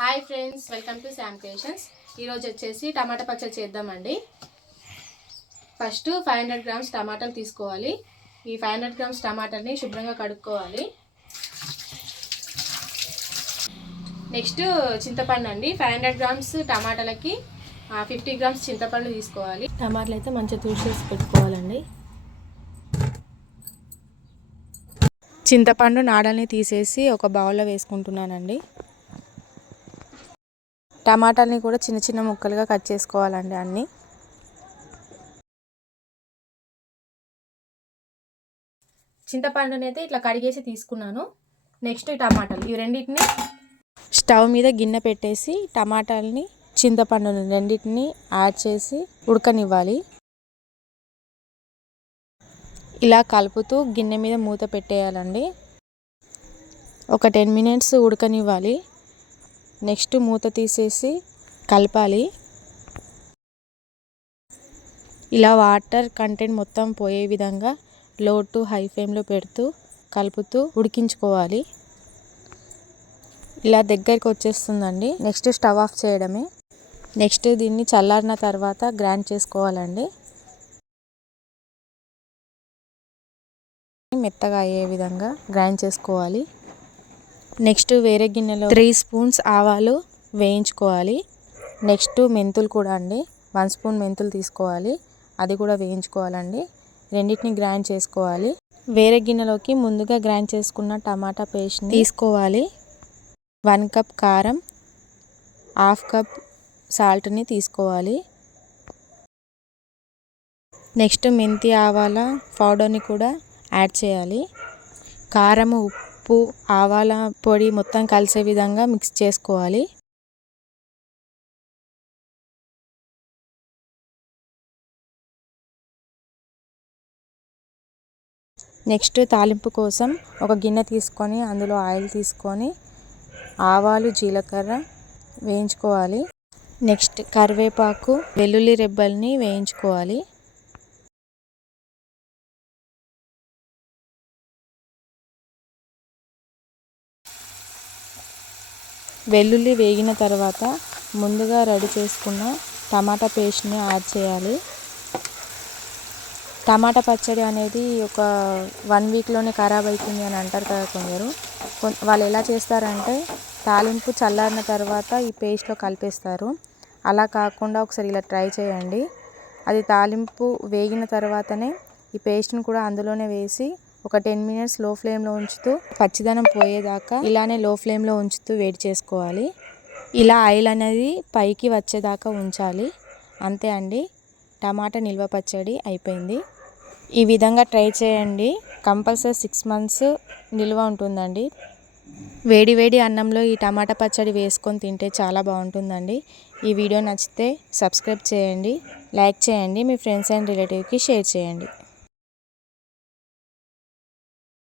Hi friends welcome to Sam creations ఈరోజు వచ్చేసి టమాటా పచ్చడి చేద్దామండి. ఫస్ట్ ఫైవ్ హండ్రెడ్ గ్రామ్స్ టమాటాలు తీసుకోవాలి. ఈ ఫైవ్ హండ్రెడ్ గ్రామ్స్ టమాటాని శుభ్రంగా కడుక్కోవాలి. నెక్స్ట్ చింతపండు అండి. ఫైవ్ హండ్రెడ్ గ్రామ్స్ టమాటాలకి ఫిఫ్టీ గ్రామ్స్ చింతపండు తీసుకోవాలి. టమాటాలు అయితే మంచిగా తూసేసి పెట్టుకోవాలండి. చింతపండు నాడల్ని తీసేసి ఒక బౌల్లో వేసుకుంటున్నానండి. టమాటాలని కూడా చిన్న చిన్న ముక్కలుగా కట్ చేసుకోవాలండి అన్నీ. చింతపండుని అయితే ఇట్లా కడిగేసి తీసుకున్నాను. నెక్స్ట్ టమాటాలు. ఈ రెండింటిని స్టవ్ మీద గిన్నె పెట్టేసి టమాటాలని చింతపండుని రెండింటిని యాడ్ చేసి ఉడకనివ్వాలి. ఇలా కలుపుతూ గిన్నె మీద మూత పెట్టేయాలండి. ఒక టెన్ మినిట్స్ ఉడకనివ్వాలి. నెక్స్ట్ మూత తీసేసి కలపాలి. ఇలా వాటర్ కంటెంట్ మొత్తం పోయే విధంగా లో టు హై ఫ్లేమ్లో పెడుతూ కలుపుతూ ఉడికించుకోవాలి. ఇలా దగ్గరికి వచ్చేస్తుందండి. నెక్స్ట్ స్టవ్ ఆఫ్ చేయడమే. నెక్స్ట్ దీన్ని చల్లారిన తర్వాత గ్రైండ్ చేసుకోవాలండి. మెత్తగా అయ్యే విధంగా గ్రైండ్ చేసుకోవాలి. నెక్స్ట్ వేరే గిన్నెలో త్రీ స్పూన్స్ ఆవాలు వేయించుకోవాలి. నెక్స్ట్ మెంతులు కూడా అండి. వన్ స్పూన్ మెంతులు తీసుకోవాలి. అది కూడా వేయించుకోవాలండి. రెండింటిని గ్రైండ్ చేసుకోవాలి. వేరే గిన్నెలోకి ముందుగా గ్రైండ్ చేసుకున్న టమాటా పేస్ట్ని తీసుకోవాలి. వన్ కప్ కారం హాఫ్ కప్ సాల్ట్ని తీసుకోవాలి. నెక్స్ట్ మెంతి ఆవాల పౌడర్ని కూడా యాడ్ చేయాలి. కారం ఉప్పు ఆవాల పొడి మొత్తం కలిసే విధంగా మిక్స్ చేసుకోవాలి. నెక్స్ట్ తాలింపు కోసం ఒక గిన్నె తీసుకొని అందులో ఆయిల్ తీసుకొని ఆవాలు జీలకర్ర వేయించుకోవాలి. నెక్స్ట్ కరివేపాకు వెల్లుల్లి రెబ్బల్ని వేయించుకోవాలి. వెల్లుల్లి వేగిన తర్వాత ముందుగా రెడీ చేసుకున్న టమాటా పేస్ట్ని యాడ్ చేయాలి. టమాటా పచ్చడి అనేది ఒక వన్ వీక్లోనే ఖరాబ్ అవుతుంది అని అంటారు కదా కొందరు. వాళ్ళు ఎలా చేస్తారంటే తాలింపు చల్లారిన తర్వాత ఈ పేస్ట్లో కలిపేస్తారు. అలా కాకుండా ఒకసారి ఇలా ట్రై చేయండి. అది తాలింపు వేగిన తర్వాతనే ఈ పేస్ట్ని కూడా అందులోనే వేసి ఒక టెన్ మినిట్స్లో ఫ్లేమ్లో ఉంచుతూ పచ్చిదనం పోయేదాకా ఇలానే లో ఫ్లేమ్లో ఉంచుతూ వేడి చేసుకోవాలి. ఇలా ఆయిల్ అనేది పైకి వచ్చేదాకా ఉంచాలి. అంతే అండి. టమాటా నిల్వ పచ్చడి అయిపోయింది. ఈ విధంగా ట్రై చేయండి. కంపల్సరీ సిక్స్ మంత్స్ నిల్వ ఉంటుందండి. వేడి వేడి అన్నంలో ఈ టమాటా పచ్చడి వేసుకొని తింటే చాలా బాగుంటుందండి. ఈ వీడియో నచ్చితే సబ్స్క్రైబ్ చేయండి. లైక్ చేయండి. మీ ఫ్రెండ్స్ అండ్ రిలేటివ్కి షేర్ చేయండి.